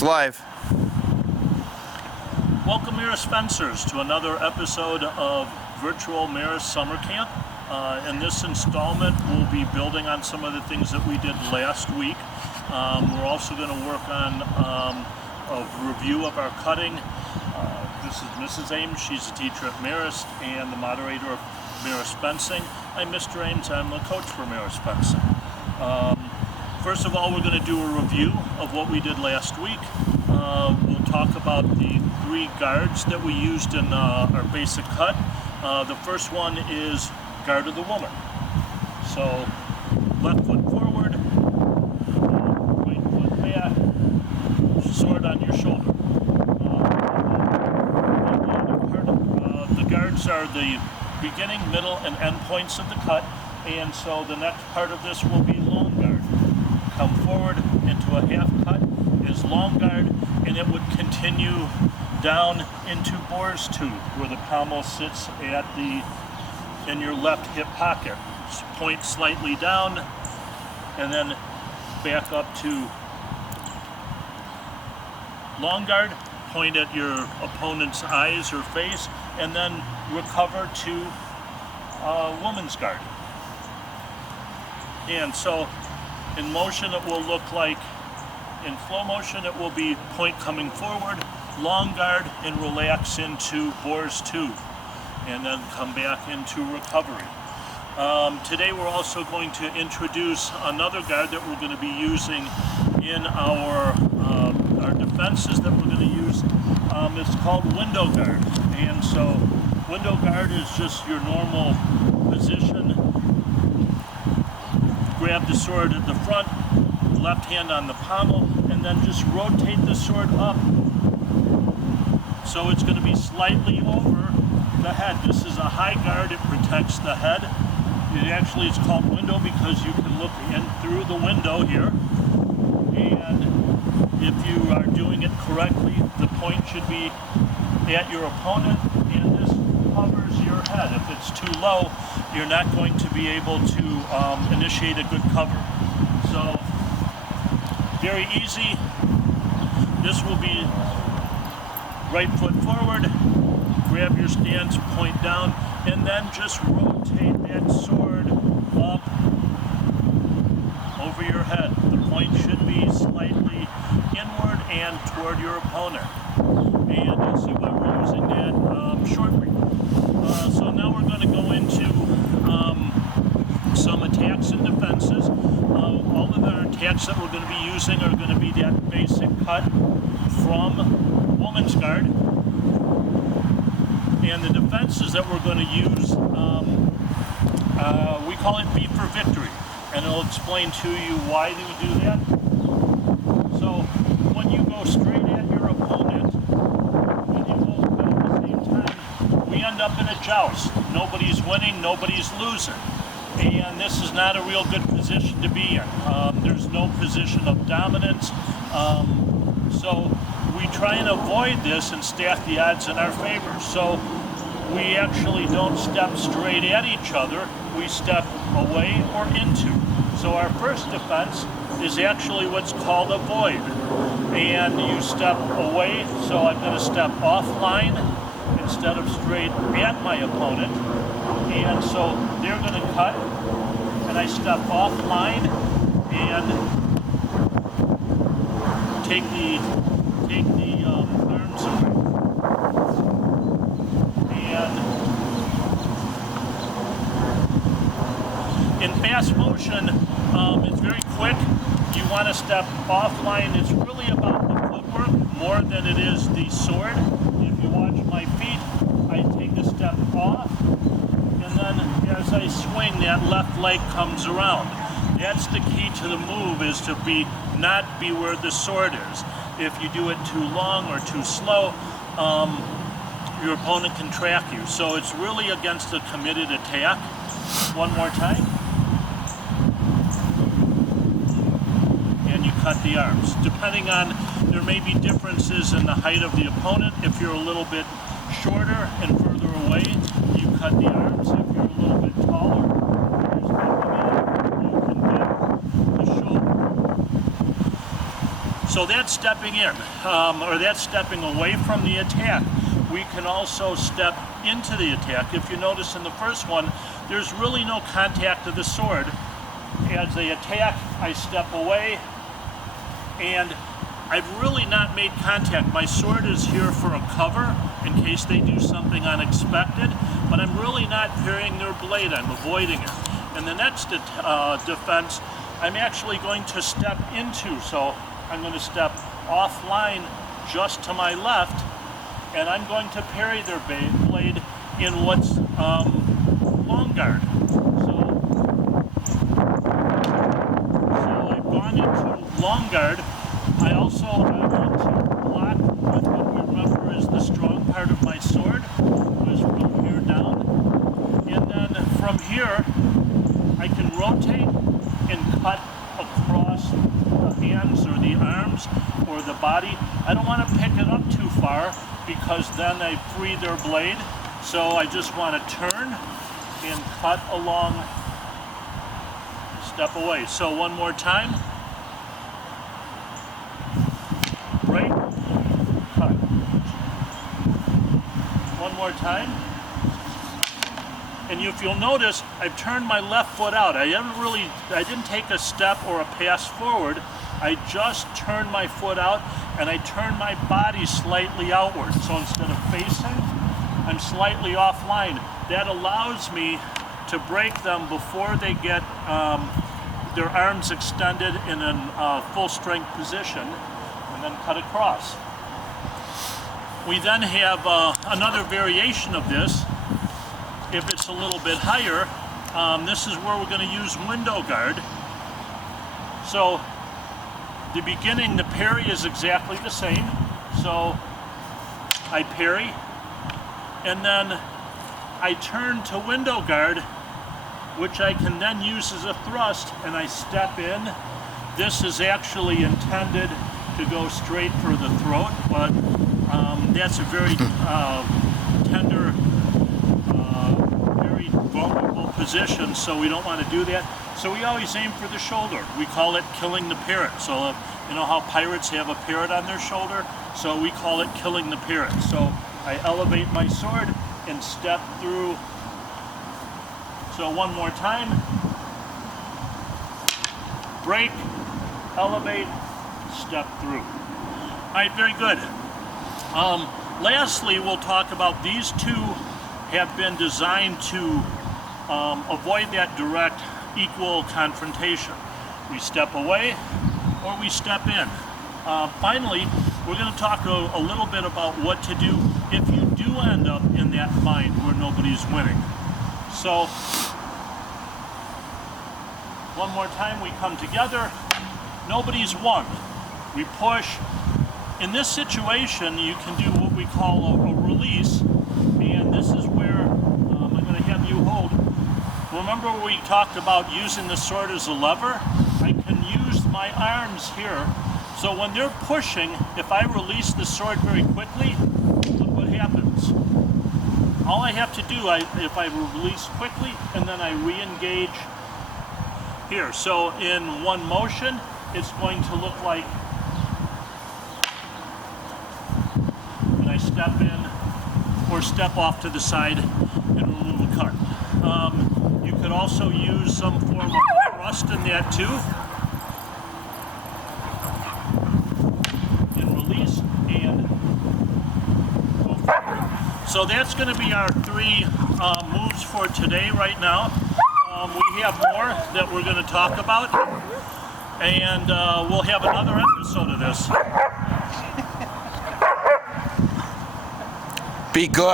It's live. Welcome, Marist fencers, to another episode of Virtual Marist Summer Camp. In this installment, we'll be building on some of the things that we did last week. We're also going to work on a review of our cutting. This is Mrs. Ames. She's a teacher at Marist and the moderator of Marist Fencing. I'm Mr. Ames. I'm a coach for Marist Fencing. First of all, we're going to do a review of what we did last week. We'll talk about the 3 guards that we used in our basic cut. The first one is guard of the woman. So, left foot forward, right foot back, sword on your shoulder. The guards are the beginning, middle, and end points of the cut, and so the next part of this will be long guard. Come forward into a half cut is long guard, and it would continue down into boar's tooth, where the pommel sits at in your left hip pocket. Just point slightly down, and then back up to long guard, point at your opponent's eyes or face, and then recover to woman's guard. And so in motion it will look like, in flow motion it will be point coming forward, long guard, and relax into boar's tooth, and then come back into recovery. Today we're also going to introduce another guard that we're going to be using in our defenses that we're going to use. It's called window guard, and so window guard is just your normal position. Grab the sword at the front, left hand on the pommel, and then just rotate the sword up. So it's going to be slightly over the head. This is a high guard, it protects the head. It actually is called window because you can look in through the window here. And if you are doing it correctly, the point should be at your opponent, and this covers your head. If it's too low, you're not going to be able to initiate a good cover. So, very easy. This will be right foot forward, grab your stance, point down, and then just rotate that sword up over your head. The point should be slightly inward and toward your opponent. And you'll see why we're using that shortly. So now we're going to go into some attacks and defenses. All of our attacks that we're going to be using are going to be that basic cut from woman's guard. And the defenses that we're going to use, we call it B for victory. And it'll explain to you why we do that. So when you go straight at your opponent, and you both cut at the same time, we end up in a joust. Nobody's winning, nobody's losing. And this is not a real good position to be in. There's no position of dominance. So we try and avoid this and stack the odds in our favor. So we actually don't step straight at each other. We step away or into. So our first defense is actually what's called a void. And you step away, so I'm going to step offline instead of straight at my opponent. And so they're going to cut, and I step offline and take the arms away. And in fast motion, it's very quick. You want to step offline. It's really about the footwork more than it is the sword. If you watch my feet, I take a step off, and then as I swing, that left leg comes around. That's the key to the move, is to not be where the sword is. If you do it too long or too slow, your opponent can track you. So it's really against a committed attack. One more time. And you cut the arms. Depending on, there may be differences in the height of the opponent. If you're a little bit shorter and further away, you cut the arms. If you're a little bit taller, you can get the shoulder. So that's stepping in, or that's stepping away from the attack. We can also step into the attack. If you notice in the first one, there's really no contact of the sword. As they attack, I step away, and I've really not made contact. My sword is here for a cover in case they do something unexpected, but I'm really not parrying their blade, I'm avoiding it. And the next defense, I'm actually going to step into, so I'm going to step offline just to my left, and I'm going to parry their blade in what's long guard. So I've gone into long guard. I also want to block with what we remember is the strong part of my sword, was from here down. And then from here, I can rotate and cut across the hands or the arms or the body. I don't want to pick it up too far because then I free their blade. So I just want to turn and cut along, step away. So one more time. Break, cut. One more time. And if you'll notice, I've turned my left foot out. I didn't take a step or a pass forward. I just turned my foot out and I turned my body slightly outward. So instead of facing, I'm slightly offline. That allows me to break them before they get their arms extended in a full strength position, and then cut across. We then have another variation of this. If it's a little bit higher, this is where we're going to use window guard. So the beginning, the parry is exactly the same. So I parry, and then I turn to window guard, which I can then use as a thrust, and I step in. This is actually intended to go straight for the throat, but that's a very tender, very vulnerable position, so we don't want to do that. So we always aim for the shoulder. We call it killing the parrot. So you know how pirates have a parrot on their shoulder? So we call it killing the parrot. So I elevate my sword and step through. So one more time. Break, elevate, step through. All right, very good. Lastly, we'll talk about these two have been designed to avoid that direct equal confrontation. We step away or we step in. Finally, we're going to talk a little bit about what to do if you do end up in that bind where nobody's winning. So, one more time, we come together, nobody's won. We push. In this situation, you can do what we call a release, and this is where I'm going to have you hold. Remember we talked about using the sword as a lever? I can use my arms here, so when they're pushing, if I release the sword very quickly, look what happens. All I have to do, if I release quickly, and then I re-engage here. So in one motion, it's going to look like, and I step in, or step off to the side and remove a cut. You could also use some form of thrust in that too. And release and go forward. So that's going to be our three moves for today right now. We have more that we're going to talk about, and we'll have another episode of this. Be good.